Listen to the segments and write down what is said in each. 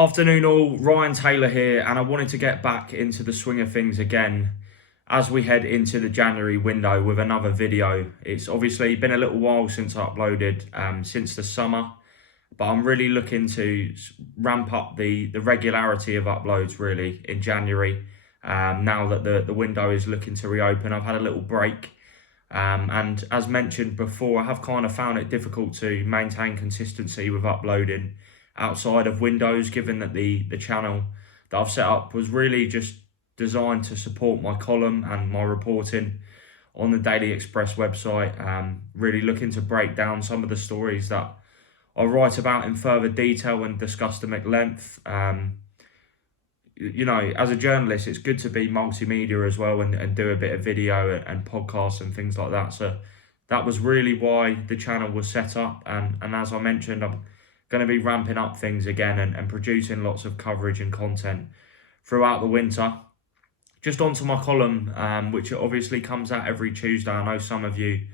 Afternoon all, Ryan Taylor here, and I wanted to get back into the swing of things again as we head into the January window with another video. It's obviously been a little while since I uploaded, since the summer, but I'm really looking to ramp up the regularity of uploads really in January. Now that the window is looking to reopen, I've had a little break. And as mentioned before, I have kind of found it difficult to maintain consistency with uploading outside of Windows, given that the channel that I've set up was really just designed to support my column and my reporting on the Daily Express website. Really looking to break down some of the stories that I write about in further detail and discuss them at length. You know, as a journalist, it's good to be multimedia as well and do a bit of video and podcasts and things like that. So that was really why the channel was set up. And as I mentioned, I'm going to be ramping up things again and producing lots of coverage and content throughout the winter. Just onto my column, which obviously comes out every Tuesday. I know some of you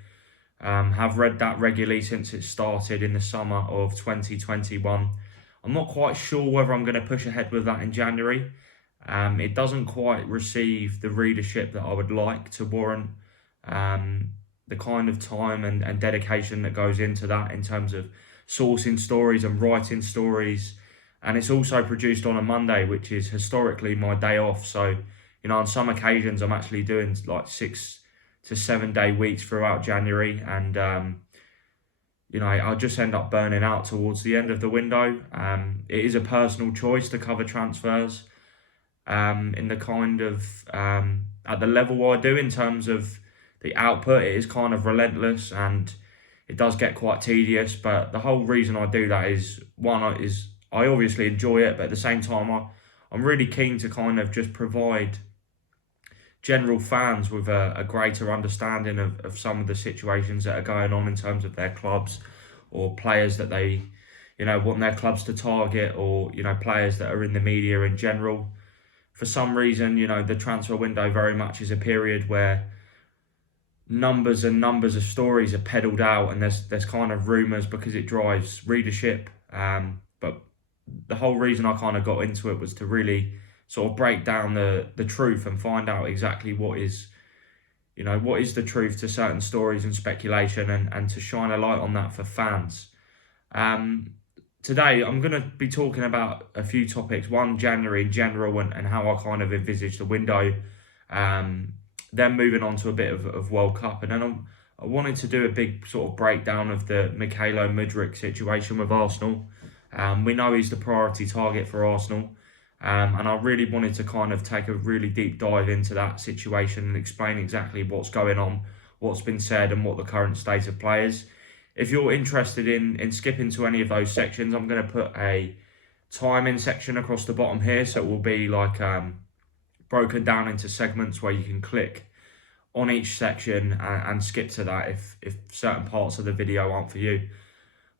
have read that regularly since it started in the summer of 2021. I'm not quite sure whether I'm going to push ahead with that in January. It doesn't quite receive the readership that I would like to warrant the kind of time and dedication that goes into that in terms of sourcing stories and writing stories. And it's also produced on a Monday, which is historically my day off. So, you know, on some occasions I'm actually doing like 6 to 7 day weeks throughout January. And, you know, I just end up burning out towards the end of the window. It is a personal choice to cover transfers in the kind of, at the level I do in terms of the output. It is kind of relentless and it does get quite tedious, but the whole reason I do that is, one, I obviously enjoy it, but at the same time, I'm really keen to kind of just provide general fans with a greater understanding of some of the situations that are going on in terms of their clubs or players that they, you know, want their clubs to target, or, you know, players that are in the media in general. For some reason, you know, the transfer window very much is a period where numbers and numbers of stories are peddled out, and there's kind of rumours because it drives readership. But the whole reason I kind of got into it was to really sort of break down the truth and find out exactly what is the truth to certain stories and speculation, and to shine a light on that for fans. Today I'm going to be talking about a few topics. One, January in general and how I kind of envisage the window. Then moving on to a bit of World Cup, and then I wanted to do a big sort of breakdown of the Mykhaylo Mudryk situation with Arsenal. We know he's the priority target for Arsenal, and I really wanted to kind of take a really deep dive into that situation and explain exactly what's going on, what's been said, and what the current state of play is. If you're interested in skipping to any of those sections, I'm going to put a timing section across the bottom here, so it will be like broken down into segments where you can click on each section and skip to that if certain parts of the video aren't for you.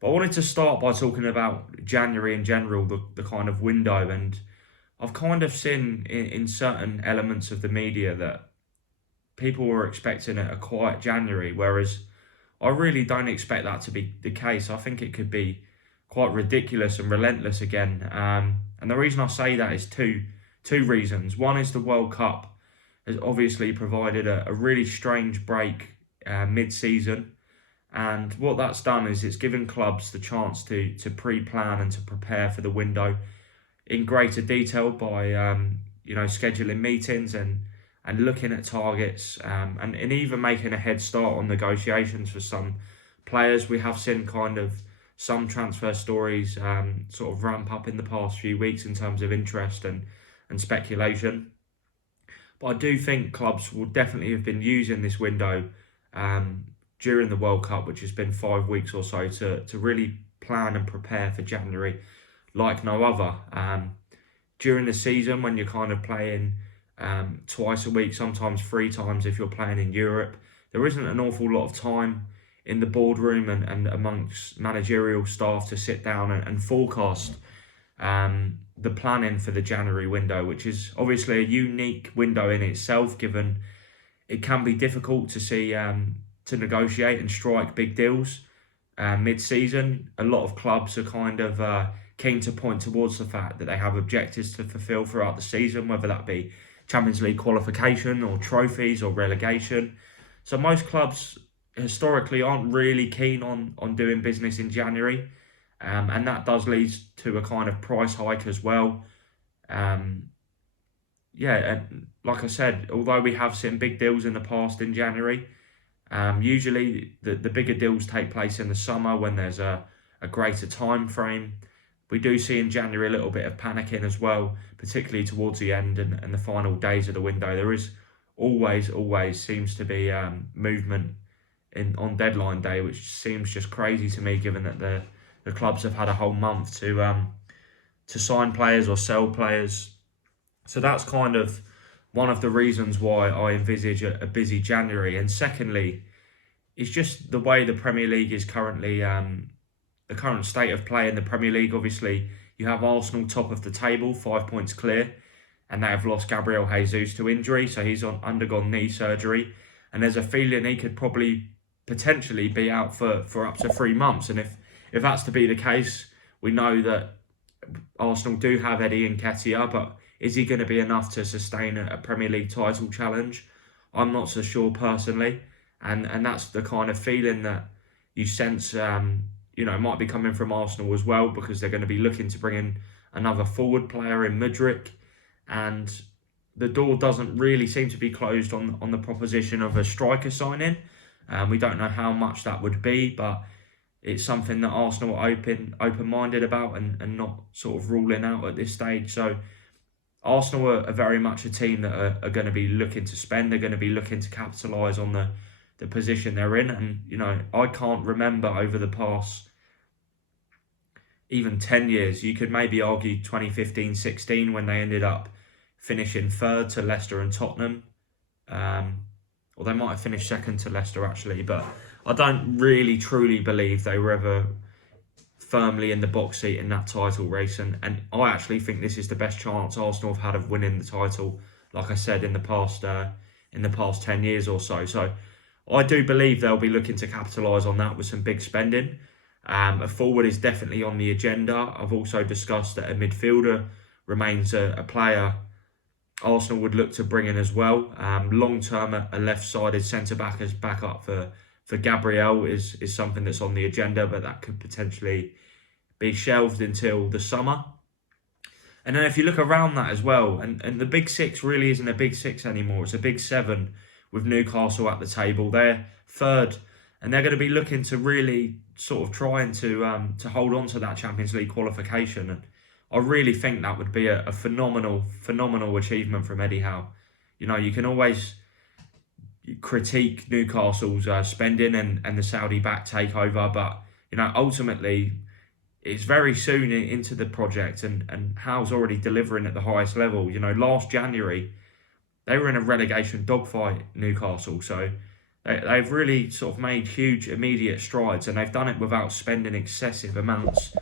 But I wanted to start by talking about January in general, the kind of window. And I've kind of seen in certain elements of the media that people were expecting a quiet January, whereas I really don't expect that to be the case. I think it could be quite ridiculous and relentless again. And the reason I say that is two reasons. One is the World Cup has obviously provided a really strange break mid-season, and what that's done is it's given clubs the chance to pre-plan and to prepare for the window in greater detail by scheduling meetings and looking at targets, and even making a head start on negotiations for some players. We have seen kind of some transfer stories sort of ramp up in the past few weeks in terms of interest and speculation. But I do think clubs will definitely have been using this window during the World Cup, which has been 5 weeks or so, to really plan and prepare for January like no other. During the season, when you're kind of playing twice a week, sometimes 3 times if you're playing in Europe, there isn't an awful lot of time in the boardroom and amongst managerial staff to sit down and forecast the planning for the January window, which is obviously a unique window in itself, given it can be difficult to see to negotiate and strike big deals mid-season. A lot of clubs are kind of keen to point towards the fact that they have objectives to fulfil throughout the season, whether that be Champions League qualification or trophies or relegation. So most clubs historically aren't really keen on doing business in January. And that does lead to a kind of price hike as well. And like I said, although we have seen big deals in the past in January, usually the bigger deals take place in the summer when there's a greater time frame. We do see in January a little bit of panicking as well, particularly towards the end and the final days of the window. There is always seems to be movement on deadline day, which seems just crazy to me, given that the clubs have had a whole month to sign players or sell players. So that's kind of one of the reasons why I envisage a busy January. And secondly, it's just the way the Premier League is currently, the current state of play in the Premier League. Obviously, you have Arsenal top of the table, 5 points clear, and they have lost Gabriel Jesus to injury, so he's undergone knee surgery. And there's a feeling he could probably potentially be out for up to 3 months. And if that's to be the case, we know that Arsenal do have Eddie Nketiah, but is he going to be enough to sustain a Premier League title challenge? I'm not so sure personally. And that's the kind of feeling that you sense, might be coming from Arsenal as well, because they're going to be looking to bring in another forward player in Mudryk. And the door doesn't really seem to be closed on the proposition of a striker signing. We don't know how much that would be, but it's something that Arsenal are open-minded about and not sort of ruling out at this stage. So Arsenal are very much a team that are going to be looking to spend. They're going to be looking to capitalise on the position they're in. And, I can't remember over the past even 10 years, you could maybe argue 2015-16 when they ended up finishing third to Leicester and Tottenham. Or they might have finished second to Leicester actually, but I don't really truly believe they were ever firmly in the box seat in that title race. And I actually think this is the best chance Arsenal have had of winning the title, like I said, in the past 10 years or so. So I do believe they'll be looking to capitalise on that with some big spending. A forward is definitely on the agenda. I've also discussed that a midfielder remains a player Arsenal would look to bring in as well. Long term, a left-sided centre-back as backup for Gvardiol is something that's on the agenda, but that could potentially be shelved until the summer. And then if you look around that as well, and the big six really isn't a big six anymore, it's a big seven with Newcastle at the table. They're third, and they're going to be looking to really sort of trying to hold on to that Champions League qualification. And I really think that would be a phenomenal achievement from Eddie Howe. You can always critique Newcastle's spending and the Saudi-backed takeover, but ultimately it's very soon into the project, and Howe's already delivering at the highest level. Last January they were in a relegation dogfight, Newcastle, so they've really sort of made huge immediate strides, and they've done it without spending excessive amounts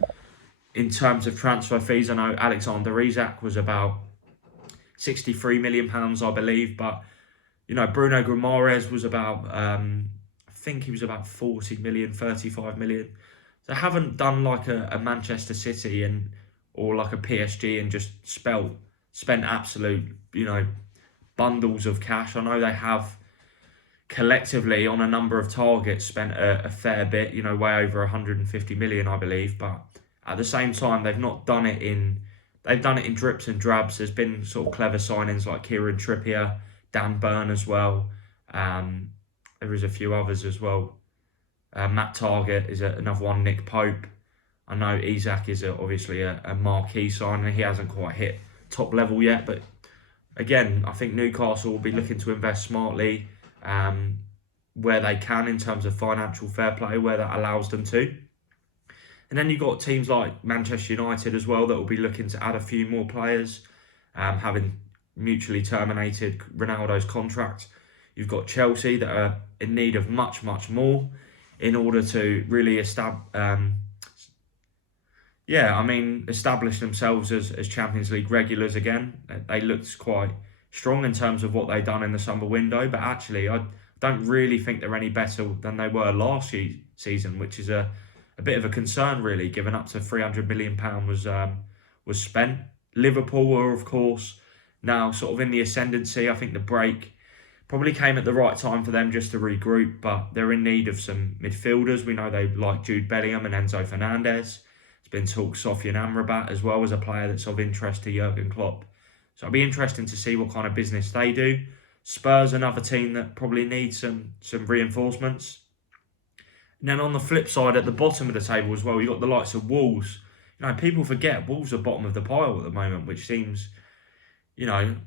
in terms of transfer fees. I know Alexander Isak was about £63 million, I believe, but Bruno Guimaraes was about, I think he was about 40 million, 35 million. They haven't done like a Manchester City or like a PSG and just spent absolute, bundles of cash. I know they have collectively on a number of targets spent a fair bit, way over 150 million, I believe, but at the same time, they've done it in drips and drabs. There's been sort of clever signings like Kieran Trippier, Dan Burn as well. There is a few others as well. Matt Targett is another one. Nick Pope. I know Isak is obviously a marquee signing. He hasn't quite hit top level yet, but again, I think Newcastle will be looking to invest smartly where they can in terms of financial fair play, where that allows them to. And then you've got teams like Manchester United as well that will be looking to add a few more players, having mutually terminated Ronaldo's contract. You've got Chelsea that are in need of much more in order to really establish themselves as Champions League regulars again. They looked quite strong in terms of what they've done in the summer window, but actually I don't really think they're any better than they were last season, which is a a bit of a concern, really, given up to £300 million was spent. Liverpool are, of course, now sort of in the ascendancy. I think the break probably came at the right time for them just to regroup, but they're in need of some midfielders. We know they like Jude Bellingham and Enzo Fernandez. There's been talk Sofian Amrabat as well as a player that's of interest to Jurgen Klopp. So it'll be interesting to see what kind of business they do. Spurs, another team that probably needs some reinforcements. And then on the flip side, at the bottom of the table as well, you've got the likes of Wolves. People forget Wolves are bottom of the pile at the moment, which seems,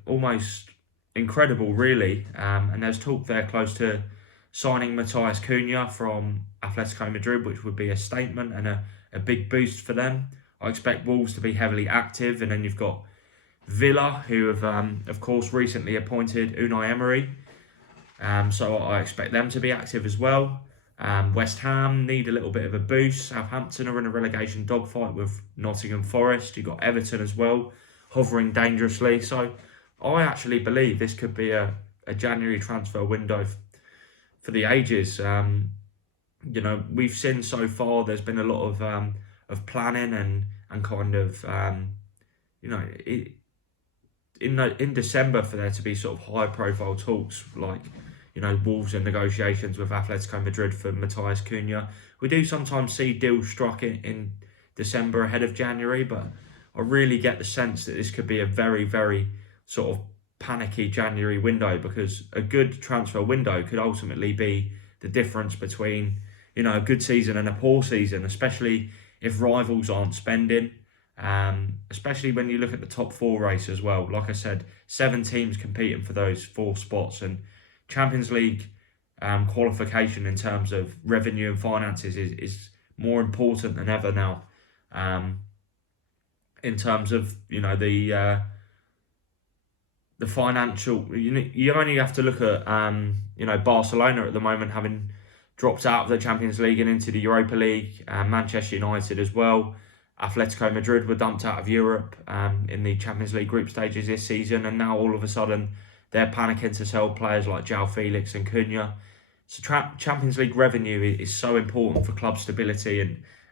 almost incredible, really. And there's talk there close to signing Matthias Cunha from Atletico Madrid, which would be a statement and a big boost for them. I expect Wolves to be heavily active. And then you've got Villa, who have, of course, recently appointed Unai Emery. So I expect them to be active as well. West Ham need a little bit of a boost. Southampton are in a relegation dogfight with Nottingham Forest. You've got Everton as well, hovering dangerously. So I actually believe this could be a January transfer window for the ages. We've seen so far there's been a lot of planning and kind of, in December for there to be sort of high profile talks like, Wolves in negotiations with Atletico Madrid for Matthias Cunha. We do sometimes see deals struck in December ahead of January, but I really get the sense that this could be a very, very sort of panicky January window, because a good transfer window could ultimately be the difference between, a good season and a poor season, especially if rivals aren't spending. Especially when you look at the top four race as well. Like I said, 7 teams competing for those 4 spots, and Champions League qualification in terms of revenue and finances is more important than ever now. In terms of the financial, you only have to look at Barcelona at the moment, having dropped out of the Champions League and into the Europa League. Manchester United as well. Atletico Madrid were dumped out of Europe in the Champions League group stages this season, and now all of a sudden they're panicking to sell players like João Felix and Cunha. So Champions League revenue is so important for club stability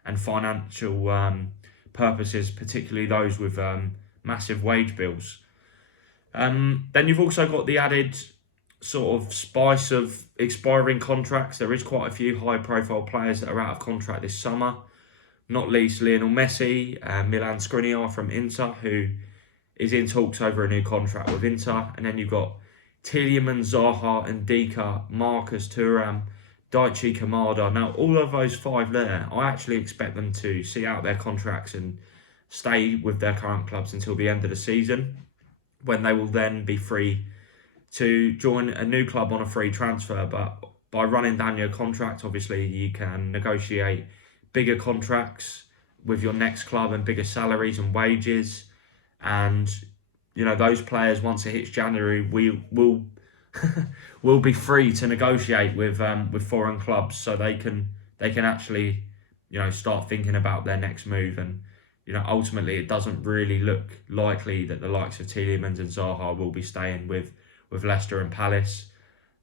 and financial purposes, particularly those with massive wage bills. Then you've also got the added sort of spice of expiring contracts. There is quite a few high-profile players that are out of contract this summer, not least Lionel Messi, Milan Skriniar from Inter, who is in talks over a new contract with Inter. And then you've got Tielemans, Zaha, Ndika, Marcus Thuram, Daichi Kamada. Now, all of those 5 there, I actually expect them to see out their contracts and stay with their current clubs until the end of the season, when they will then be free to join a new club on a free transfer. But by running down your contract, obviously you can negotiate bigger contracts with your next club and bigger salaries and wages. And those players, once it hits January, will will be free to negotiate with foreign clubs, so they can actually start thinking about their next move. And ultimately it doesn't really look likely that the likes of Tielemans and Zaha will be staying with Leicester and Palace.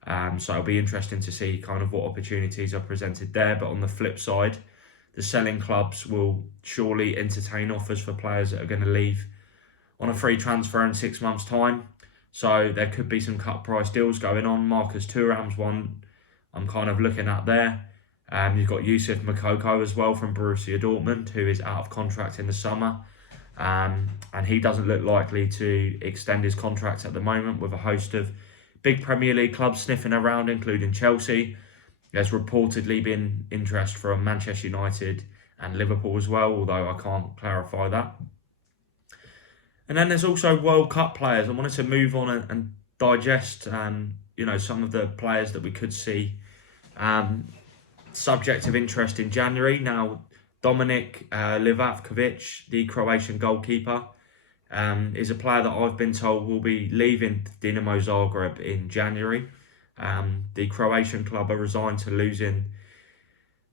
So it'll be interesting to see kind of what opportunities are presented there. But on the flip side, the selling clubs will surely entertain offers for players that are going to leave on a free transfer in 6 months' time. So there could be some cut price deals going on. Marcus Thuram's one I'm kind of looking at there. You've got Yusuf Moukoko as well from Borussia Dortmund, who is out of contract in the summer. And he doesn't look likely to extend his contract at the moment, with a host of big Premier League clubs sniffing around, including Chelsea. There's reportedly been interest from Manchester United and Liverpool as well, although I can't clarify that. And then there's also World Cup players. I wanted to move on and digest, some of the players that we could see subject of interest in January. Now, Dominik Livaković, the Croatian goalkeeper, is a player that I've been told will be leaving Dinamo Zagreb in January. The Croatian club are resigned to losing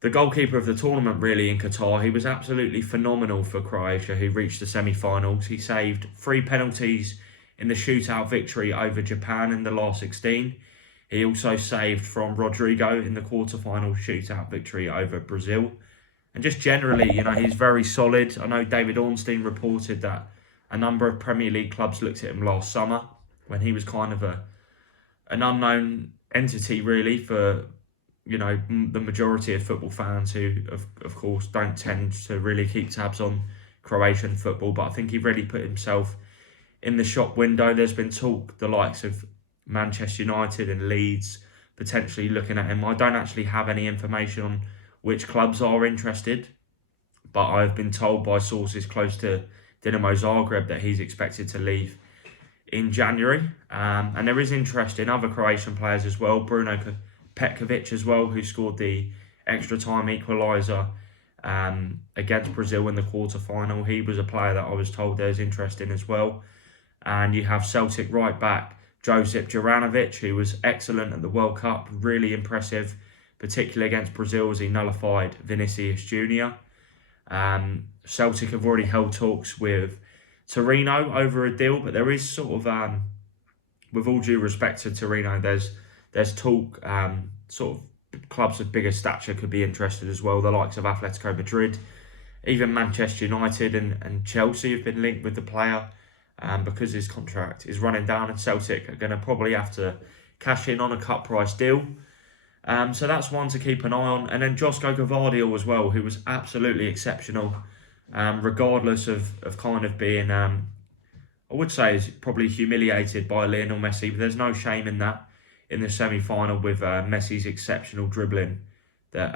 the goalkeeper of the tournament, really, in Qatar. He was absolutely phenomenal for Croatia, who reached the semi-finals. He saved 3 penalties in the shootout victory over Japan in the last 16. He also saved from Rodrigo in the quarter-final shootout victory over Brazil. And just generally, he's very solid. I know David Ornstein reported that a number of Premier League clubs looked at him last summer when he was kind of an unknown entity, really, for the majority of football fans who, of course, don't tend to really keep tabs on Croatian football. But I think he really put himself in the shop window. There's been talk, the likes of Manchester United and Leeds potentially looking at him. I don't actually have any information on which clubs are interested, but I've been told by sources close to Dinamo Zagreb that he's expected to leave in January. And there is interest in other Croatian players as well. Bruno Petković as well, who scored the extra time equaliser against Brazil in the quarter-final. He was a player that I was told there's interest in as well. And you have Celtic right back Josip Juranovic, who was excellent at the World Cup, really impressive, particularly against Brazil as he nullified Vinicius Junior. Celtic have already held talks with Torino over a deal, but there is sort of, with all due respect to Torino, there's talk, sort of clubs of bigger stature could be interested as well. The likes of Atletico Madrid, even Manchester United and Chelsea have been linked with the player because his contract is running down, and Celtic are going to probably have to cash in on a cut price deal. So that's one to keep an eye on. And then Josko Gvardiol as well, who was absolutely exceptional, regardless of kind of being, I would say, is probably humiliated by Lionel Messi, but there's no shame in that. In the semi-final with Messi's exceptional dribbling that,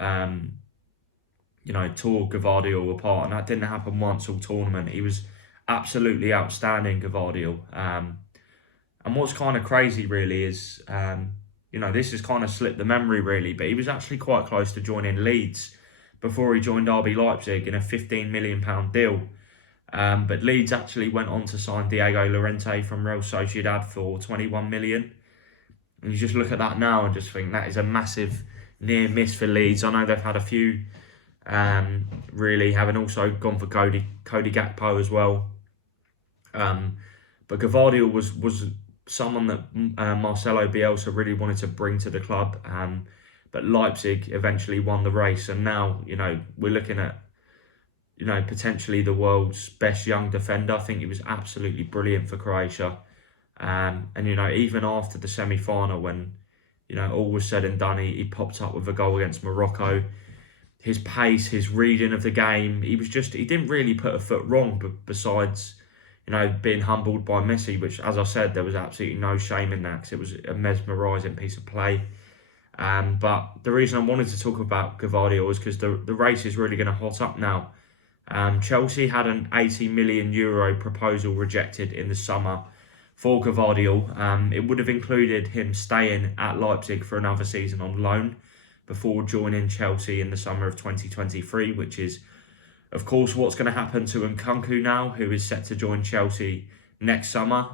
tore Gvardiol apart. And that didn't happen once all tournament. He was absolutely outstanding, Gvardiol. And what's kind of crazy, really, is, this has kind of slipped the memory, really, but he was actually quite close to joining Leeds before he joined RB Leipzig in a £15 million deal. But Leeds actually went on to sign Diego Llorente from Real Sociedad for £21 million. And you just look at that now and just think that is a massive near miss for Leeds. I know they've had a few, really, having also gone for Cody Gakpo as well. But Gvardiol was someone that Marcelo Bielsa really wanted to bring to the club. But Leipzig eventually won the race. And now, we're looking at, potentially the world's best young defender. I think he was absolutely brilliant for Croatia. And, even after the semi-final, when, all was said and done, he popped up with a goal against Morocco. His pace, his reading of the game, he didn't really put a foot wrong, but besides, being humbled by Messi, which, as I said, there was absolutely no shame in that because it was a mesmerising piece of play. But the reason I wanted to talk about Gvardiol is because the race is really going to hot up now. Chelsea had an €80 million proposal rejected in the summer for Gvardiol. It would have included him staying at Leipzig for another season on loan before joining Chelsea in the summer of 2023, which is, of course, what's going to happen to Nkunku now, who is set to join Chelsea next summer.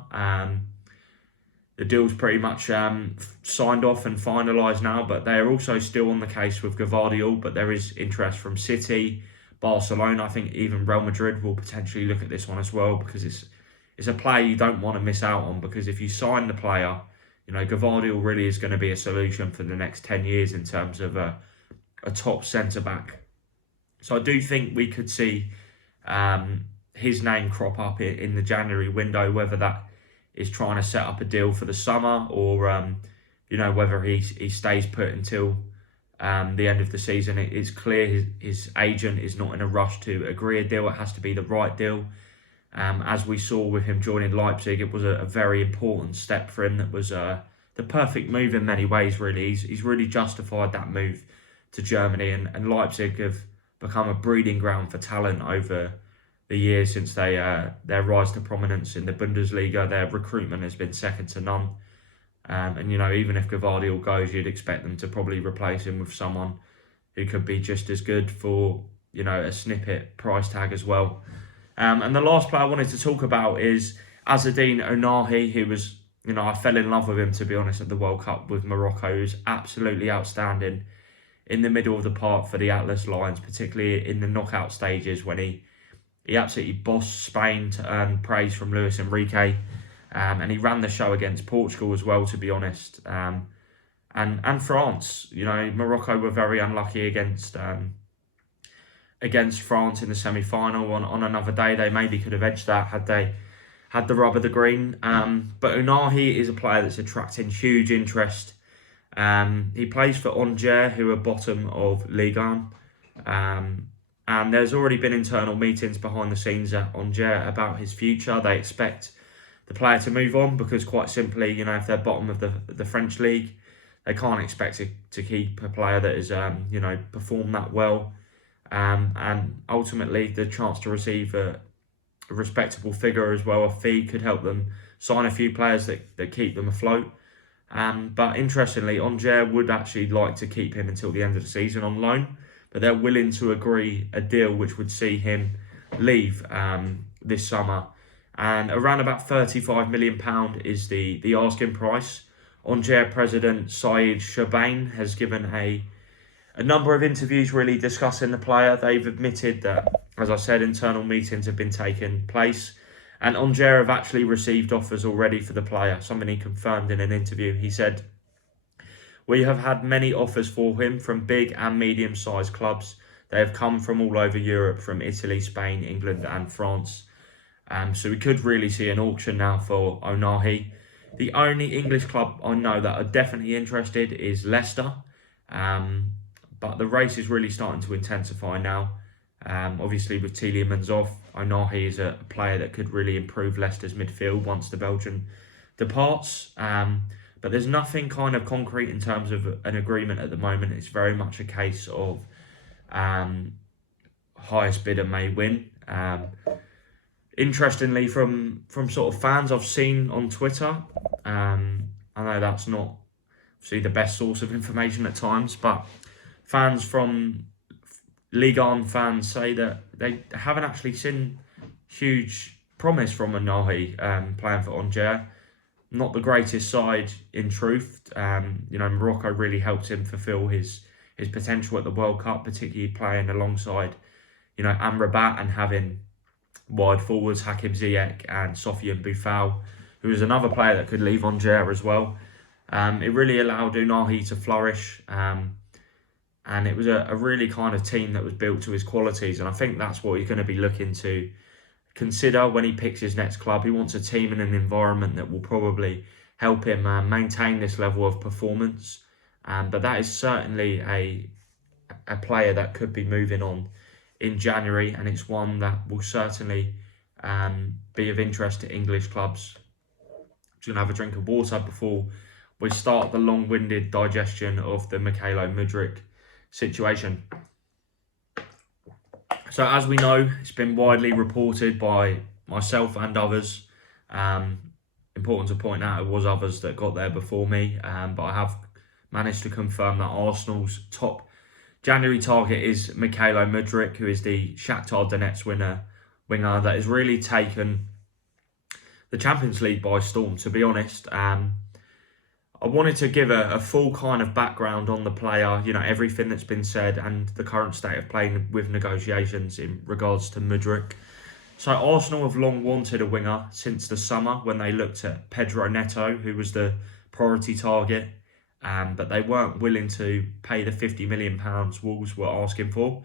The deal's pretty much signed off and finalised now, but they are also still on the case with Gvardiol, but there is interest from City, Barcelona. I think even Real Madrid will potentially look at this one as well, because it's a player you don't want to miss out on, because if you sign the player, Gvardiol really is going to be a solution for the next 10 years in terms of a top centre-back. So I do think we could see his name crop up in the January window, whether that is trying to set up a deal for the summer or, whether he stays put until the end of the season. It's clear his agent is not in a rush to agree a deal. It has to be the right deal. As we saw with him joining Leipzig, it was a very important step for him. That was the perfect move in many ways, really. He's really justified that move to Germany, and Leipzig have become a breeding ground for talent over the years since their rise to prominence in the Bundesliga. Their recruitment has been second to none. And even if Gvardiol goes, you'd expect them to probably replace him with someone who could be just as good for, a snippet price tag as well. And the last player I wanted to talk about is Azzedine Ounahi, who was, I fell in love with him, to be honest, at the World Cup with Morocco. He was absolutely outstanding in the middle of the park for the Atlas Lions, particularly in the knockout stages when he absolutely bossed Spain to earn praise from Luis Enrique. And he ran the show against Portugal as well, to be honest. And France, Morocco were very unlucky against against France in the semi-final. On another day, they maybe could have edged that had they had the rub of the green. But Ounahi is a player that's attracting huge interest. He plays for Angers, who are bottom of Ligue 1. And there's already been internal meetings behind the scenes at Angers about his future. They expect the player to move on because, quite simply, you know, if they're bottom of the French league, they can't expect to keep a player that is, you know, performed that well. And ultimately, the chance to receive a respectable figure as well, a fee, could help them sign a few players that keep them afloat. But interestingly, Angers would actually like to keep him until the end of the season on loan, but they're willing to agree a deal which would see him leave this summer. And around about £35 million is the asking price. Angers president Saïd Chabain has given a number of interviews really discussing the player. They've admitted that, as I said, internal meetings have been taking place. And Angers have actually received offers already for the player, something he confirmed in an interview. He said, "We have had many offers for him from big and medium-sized clubs. They have come from all over Europe, from Italy, Spain, England and France. So we could really see an auction now for Ounahi. The only English club I know that are definitely interested is Leicester. But the race is really starting to intensify now. Obviously, with Tielemans off, Ounahi is a player that could really improve Leicester's midfield once the Belgian departs. But there's nothing kind of concrete in terms of an agreement at the moment. It's very much a case of highest bidder may win. Interestingly, from sort of fans I've seen on Twitter, I know that's not obviously the best source of information at times, but fans from Ligue 1 fans say that they haven't actually seen huge promise from Ounahi playing for Angers. Not the greatest side, in truth. You know, Morocco really helped him fulfil his potential at the World Cup, particularly playing alongside, you know, Amrabat and having wide forwards Hakim Ziyech and Sofiane Boufal, who is another player that could leave Angers as well. It really allowed Ounahi to flourish. And it was a really kind of team that was built to his qualities. And I think that's what he's going to be looking to consider when he picks his next club. He wants a team and an environment that will probably help him maintain this level of performance. But that is certainly a player that could be moving on in January. And it's one that will certainly be of interest to English clubs. Just going to have a drink of water before we start the long-winded digestion of the Mykhaylo Mudryk situation. So, as we know, it's been widely reported by myself and others. Important to point out, it was others that got there before me, but I have managed to confirm that Arsenal's top January target is Mykhaylo Mudryk, who is the Shakhtar Donetsk winger that has really taken the Champions League by storm, to be honest. I wanted to give a full kind of background on the player, you know, everything that's been said and the current state of play with negotiations in regards to Mudryk. So Arsenal have long wanted a winger since the summer when they looked at Pedro Neto, who was the priority target, but they weren't willing to pay the £50 million Wolves were asking for.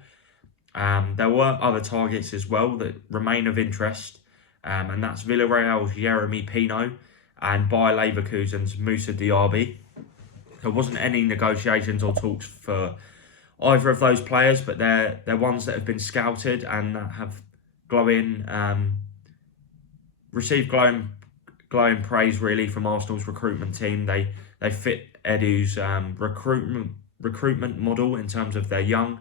There were other targets as well that remain of interest, and that's Villarreal's Jeremy Pino and Bayer Leverkusen's Moussa Diaby. There wasn't any negotiations or talks for either of those players, but they're ones that have been scouted and that have received glowing praise really from Arsenal's recruitment team. They fit Edu's recruitment model in terms of they're young,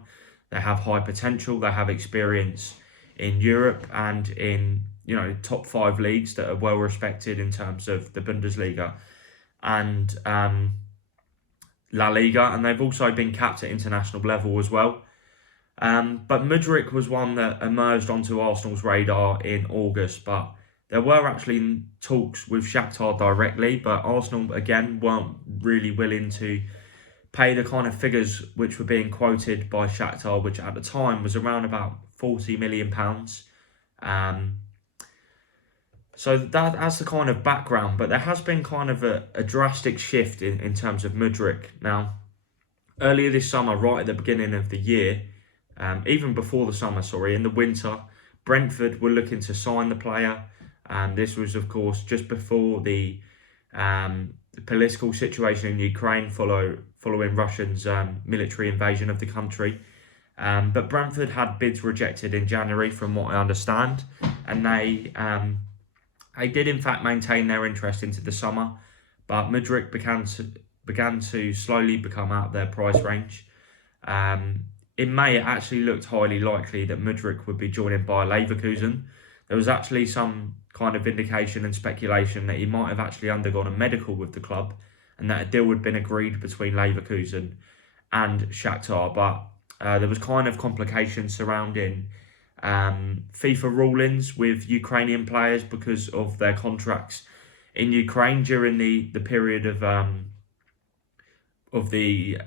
they have high potential, they have experience in Europe and in, you know, top 5 leagues that are well respected in terms of the Bundesliga and La Liga, and they've also been capped at international level as well. But Mudryk was one that emerged onto Arsenal's radar in August, but there were actually talks with Shakhtar directly, but Arsenal again weren't really willing to pay the kind of figures which were being quoted by Shakhtar, which at the time was around about £40 million. So that's the kind of background, but there has been kind of a drastic shift in terms of Mudryk. Now, earlier this summer, right at the beginning of the year, even before the summer, sorry, in the winter, Brentford were looking to sign the player. This was, of course, just before the political situation in Ukraine following Russia's military invasion of the country. But Brentford had bids rejected in January, from what I understand, and they did in fact maintain their interest into the summer. But Mudryk began to slowly become out of their price range. In May, it actually looked highly likely that Mudryk would be joining by Leverkusen. There was actually some kind of indication and speculation that he might have actually undergone a medical with the club, and that a deal had been agreed between Leverkusen and Shakhtar. But there was kind of complications surrounding FIFA rulings with Ukrainian players because of their contracts in Ukraine during the period of the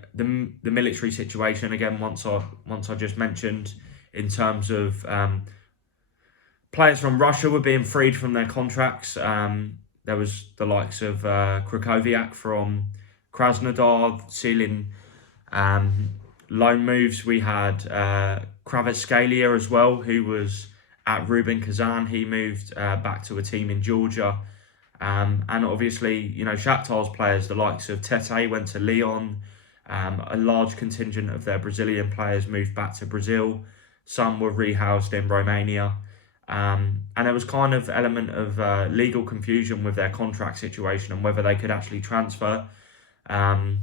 military situation. Again, once I just mentioned, in terms of players from Russia were being freed from their contracts. There was the likes of Krychowiak from Krasnodar sealing loan moves. We had Kvaratskhelia as well, who was at Rubin Kazan. He moved back to a team in Georgia. And obviously, you know, Shakhtar's players, the likes of Tete, went to Lyon. A large contingent of their Brazilian players moved back to Brazil. Some were rehoused in Romania. And there was kind of element of legal confusion with their contract situation and whether they could actually transfer. And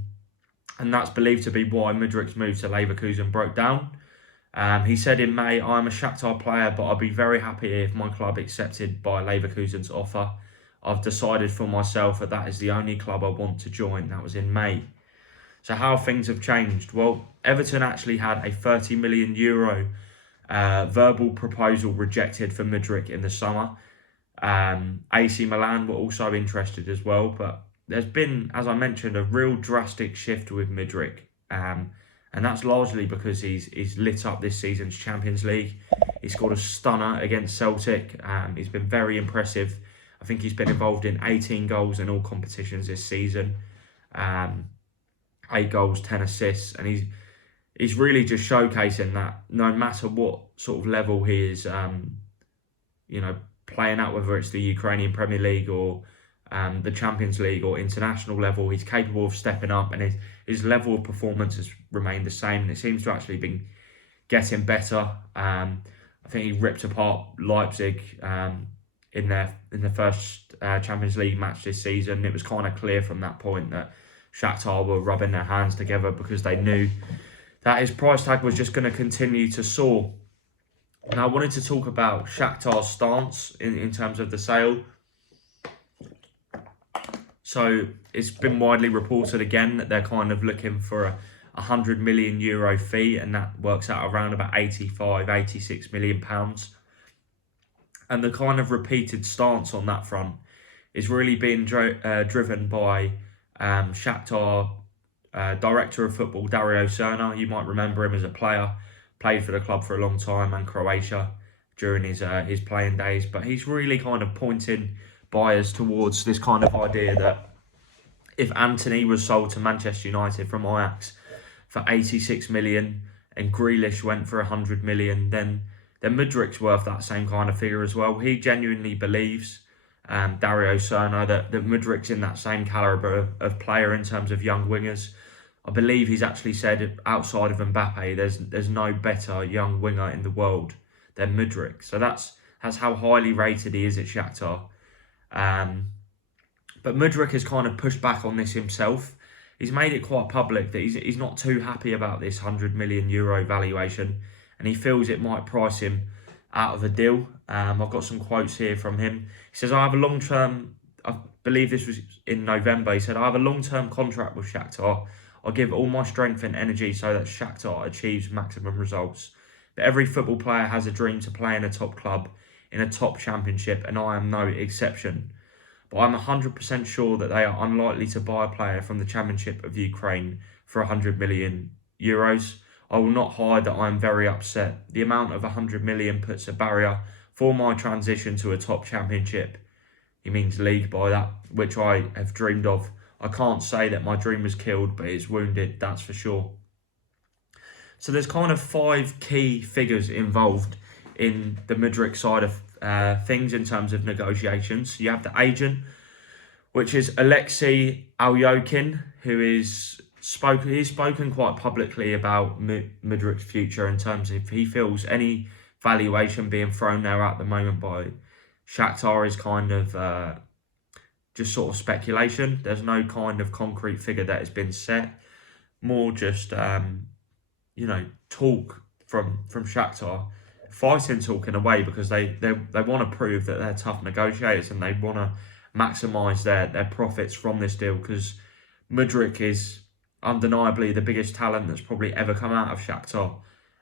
that's believed to be why Mudryk's move to Leverkusen broke down. He said in May, "I'm a Shakhtar player, but I'll be very happy if my club accepted by Leverkusen's offer. I've decided for myself that is the only club I want to join." That was in May. So how things have changed? Well, Everton actually had a €30 million verbal proposal rejected for Mudryk in the summer. AC Milan were also interested as well, but there's been, as I mentioned, a real drastic shift with Mudryk. And that's largely because he's lit up this season's Champions League. He scored a stunner against Celtic. He's been very impressive. I think he's been involved in 18 goals in all competitions this season. 8 goals, 10 assists. And he's really just showcasing that no matter what sort of level he is, playing at, whether it's the Ukrainian Premier League or the Champions League or international level, he's capable of stepping up, and his level of performance has remained the same, and it seems to actually been getting better. I think he ripped apart Leipzig in the first Champions League match this season. It was kind of clear from that point that Shakhtar were rubbing their hands together because they knew that his price tag was just going to continue to soar. Now, I wanted to talk about Shakhtar's stance in terms of the sale. So it's been widely reported again that they're kind of looking for a €100 million fee, and that works out around about £86 million. And the kind of repeated stance on that front is really being driven by Shakhtar director of football Dario Serna. You might remember him as a player, played for the club for a long time, and Croatia during his playing days. But he's really kind of pointing buyers towards this kind of idea that if Antony was sold to Manchester United from Ajax for 86 million and Grealish went for 100 million, then Mudryk's worth that same kind of figure as well. He genuinely believes, Dario Serna, that Mudryk's in that same calibre of player in terms of young wingers. I believe he's actually said, outside of Mbappe, there's no better young winger in the world than Mudryk. So that's how highly rated he is at Shakhtar. But Mudryk has kind of pushed back on this himself. He's made it quite public that he's not too happy about this €100 million valuation, and he feels it might price him out of a deal. I've got some quotes here from him. He says, I believe this was in November, he said, "I have a long-term contract with Shakhtar. I'll give all my strength and energy so that Shakhtar achieves maximum results. But every football player has a dream to play in a top club, in a top championship, and I am no exception. But I'm 100% sure that they are unlikely to buy a player from the Championship of Ukraine for €100 million. I will not hide that I am very upset. The amount of 100 million puts a barrier for my transition to a top championship." He means league by that, which I have dreamed of. "I can't say that my dream was killed, but it's wounded, that's for sure." So there's kind of 5 key figures involved in the Mudryk side of things in terms of negotiations. You have the agent, which is Alexei Alyokin, who he's spoken quite publicly about Mudryk's future in terms of if he feels any valuation being thrown there at the moment by Shakhtar is kind of just sort of speculation. There's no kind of concrete figure that has been set. More just talk from Shakhtar, fighting talk in a way, because they want to prove that they're tough negotiators and they want to maximise their profits from this deal, because Mudryk is undeniably the biggest talent that's probably ever come out of Shakhtar.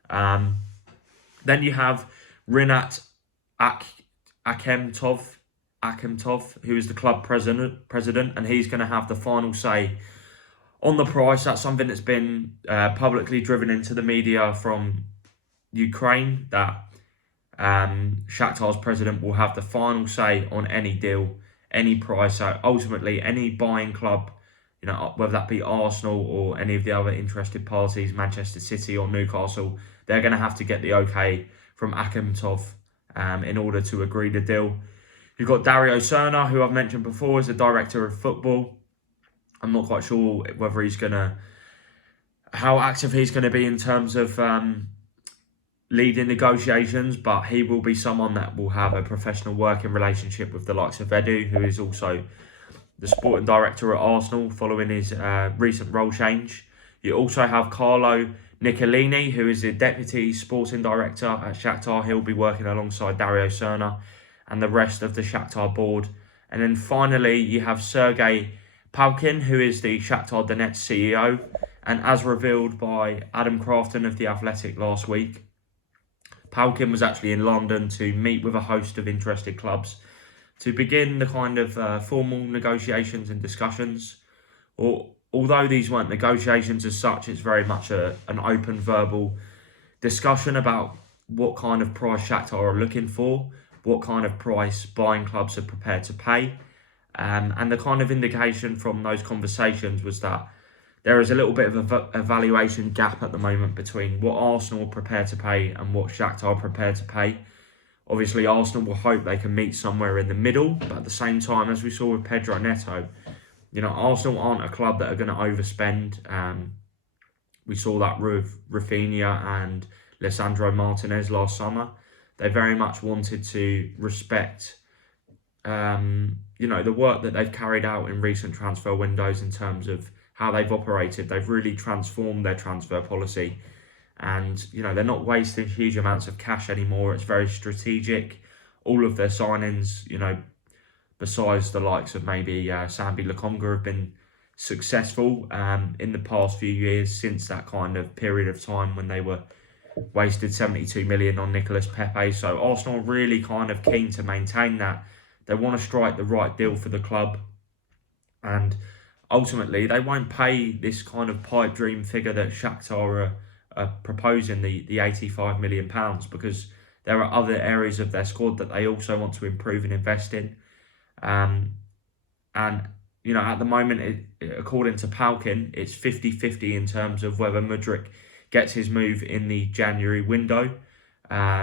Then you have Rinat Akhmetov, who is the club president, and he's going to have the final say on the price. That's something that's been publicly driven into the media from Ukraine, that Shakhtar's president will have the final say on any deal, any price. So ultimately, any buying club, whether that be Arsenal or any of the other interested parties, Manchester City or Newcastle, they're going to have to get the okay from Akhmetov in order to agree the deal. You've got Dario Serna, who I've mentioned before, is the director of football. I'm not quite sure whether how active he's going to be in terms of leading negotiations, but he will be someone that will have a professional working relationship with the likes of Edu, who is also the sporting director at Arsenal following his recent role change. You also have Carlo Nicolini, who is the deputy sporting director at Shakhtar. He'll be working alongside Dario Serna and the rest of the Shakhtar board. And then finally, you have Sergei Palkin, who is the Shakhtar Donetsk CEO. And as revealed by Adam Crafton of The Athletic last week, Palkin was actually in London to meet with a host of interested clubs to begin the kind of formal negotiations and discussions. Although these weren't negotiations as such, it's very much an open verbal discussion about what kind of price Shakhtar are looking for, what kind of price buying clubs are prepared to pay. And the kind of indication from those conversations was that there is a little bit of a valuation gap at the moment between what Arsenal are prepared to pay and what Shakhtar are prepared to pay. Obviously, Arsenal will hope they can meet somewhere in the middle, but at the same time, as we saw with Pedro Neto, Arsenal aren't a club that are going to overspend. We saw that with Rafinha and Lisandro Martinez last summer. They very much wanted to respect, the work that they've carried out in recent transfer windows in terms of how they've operated. They've really transformed their transfer policy, and they're not wasting huge amounts of cash anymore. It's very strategic. All of their signings, besides the likes of maybe Sambi Lokonga, have been successful in the past few years, since that kind of period of time when they were wasted 72 million on Nicolas Pepe. So Arsenal are really kind of keen to maintain that. They want to strike the right deal for the club, and ultimately they won't pay this kind of pipe dream figure that Shakhtar are proposing, the £85 million, because there are other areas of their squad that they also want to improve and invest in. And at the moment, according to Palkin, it's 50-50 in terms of whether Mudryk gets his move in the January window.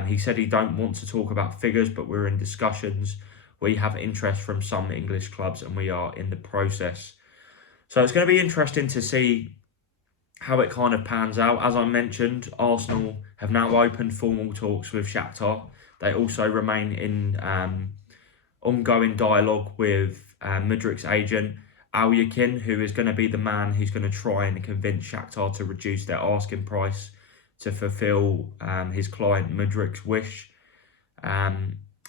He said he don't want to talk about figures, but we're in discussions. We have interest from some English clubs and we are in the process. So it's going to be interesting to see how it kind of pans out. As I mentioned, Arsenal have now opened formal talks with Shakhtar. They also remain in ongoing dialogue with Mudryk's agent, Alyokin, who is going to be the man who's going to try and convince Shakhtar to reduce their asking price to fulfill his client Mudryk's wish.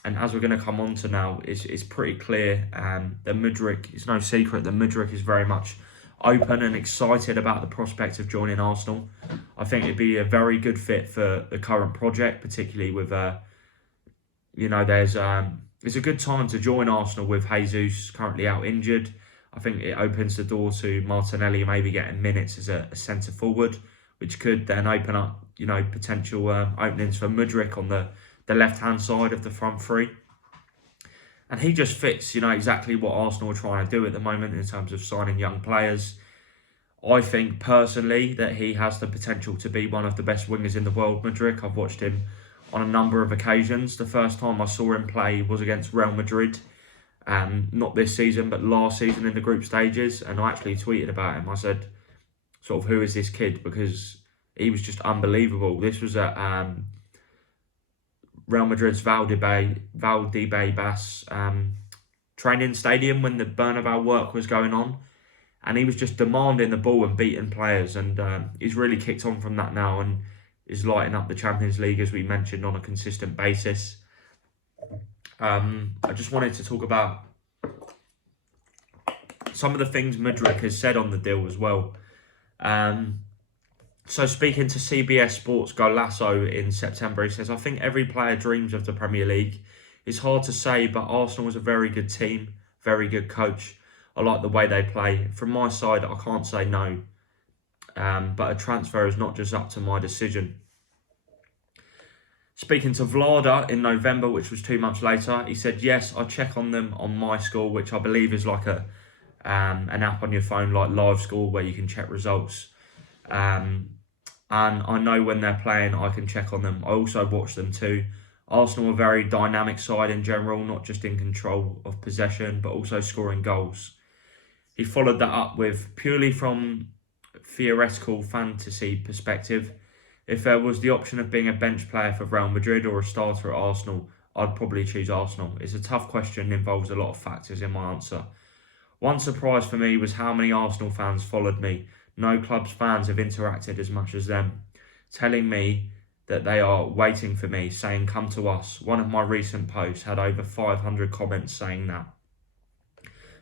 And as we're going to come on to now, it's pretty clear that Mudryk, it's no secret that Mudryk is very much open and excited about the prospect of joining Arsenal. I think it'd be a very good fit for the current project, particularly with, it's a good time to join Arsenal with Jesus currently out injured. I think it opens the door to Martinelli maybe getting minutes as a centre forward, which could then open up, potential openings for Mudryk on the left-hand side of the front three. And he just fits, exactly what Arsenal are trying to do at the moment in terms of signing young players. I think personally that he has the potential to be one of the best wingers in the world, Mudryk. I've watched him on a number of occasions. The first time I saw him play was against Real Madrid. Not this season, but last season in the group stages. And I actually tweeted about him. I said, sort of, who is this kid? Because he was just unbelievable. This was at Real Madrid's Valdebebas training stadium when the Bernabeu work was going on. And he was just demanding the ball and beating players. And he's really kicked on from that now and is lighting up the Champions League, as we mentioned, on a consistent basis. I just wanted to talk about some of the things Mudryk has said on the deal as well. So speaking to CBS Sports Golasso in September, he says, I think every player dreams of the Premier League. It's hard to say, but Arsenal was a very good team, very good coach. I like the way they play. From my side, I can't say no. But a transfer is not just up to my decision. Speaking to Vlada in November, which was 2 months later, he said, yes, I check on them on My Score, which I believe is like an app on your phone, like Live Score, where you can check results. And I know when they're playing, I can check on them. I also watch them too. Arsenal are a very dynamic side in general, not just in control of possession, but also scoring goals. He followed that up with, purely from theoretical fantasy perspective, if there was the option of being a bench player for Real Madrid or a starter at Arsenal, I'd probably choose Arsenal. It's a tough question and involves a lot of factors in my answer. One surprise for me was how many Arsenal fans followed me. No club's fans have interacted as much as them, telling me that they are waiting for me, saying, come to us. One of my recent posts had over 500 comments saying that.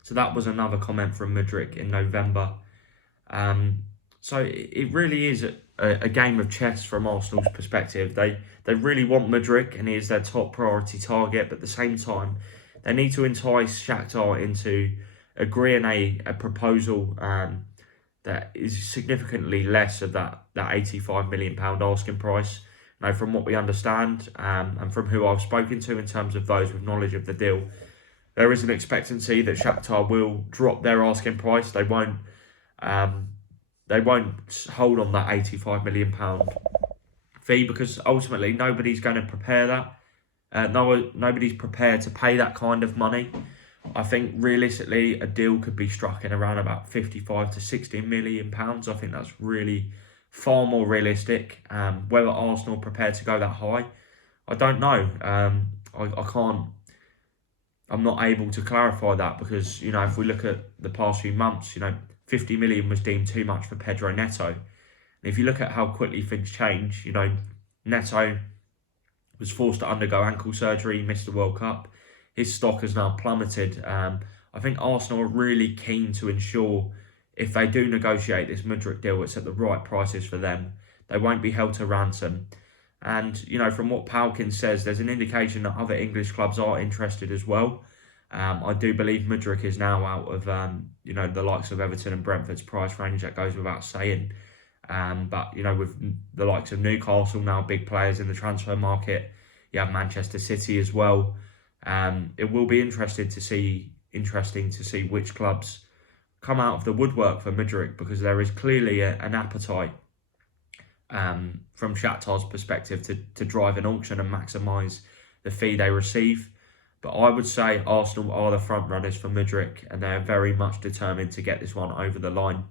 So that was another comment from Mudryk in November. So it really is a game of chess from Arsenal's perspective. They really want Mudryk and he is their top priority target, but at the same time, they need to entice Shakhtar into agreeing a proposal that is significantly less of that £85 million asking price. Now, from what we understand and from who I've spoken to in terms of those with knowledge of the deal, there is an expectancy that Shakhtar will drop their asking price. They won't hold on that £85 million fee because ultimately nobody's going to prepare that. Nobody's prepared to pay that kind of money. I think realistically a deal could be struck in around about £55 to £60 million. I think that's really far more realistic. Whether Arsenal are prepared to go that high, I don't know. I can't. I'm not able to clarify that because, you know, if we look at the past few months, you know, 50 million was deemed too much for Pedro Neto. And if you look at how quickly things change, you know, Neto was forced to undergo ankle surgery, missed the World Cup. His stock has now plummeted. I think Arsenal are really keen to ensure if they do negotiate this Mudryk deal, it's at the right prices for them. They won't be held to ransom. And, you know, from what Palkin says, there's an indication that other English clubs are interested as well. I do believe Mudryk is now out of, you know, the likes of Everton and Brentford's price range. That goes without saying. But, you know, with the likes of Newcastle now big players in the transfer market, you have Manchester City as well. It will be interesting to see which clubs come out of the woodwork for Mudryk because there is clearly an appetite from Shakhtar's perspective to drive an auction and maximise the fee they receive. But I would say Arsenal are the front runners for Mudryk and they're very much determined to get this one over the line.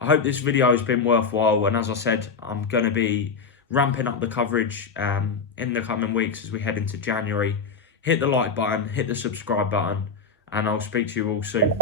I hope this video has been worthwhile, and as I said, I'm going to be ramping up the coverage in the coming weeks as we head into January. Hit the like button, hit the subscribe button, and I'll speak to you all soon.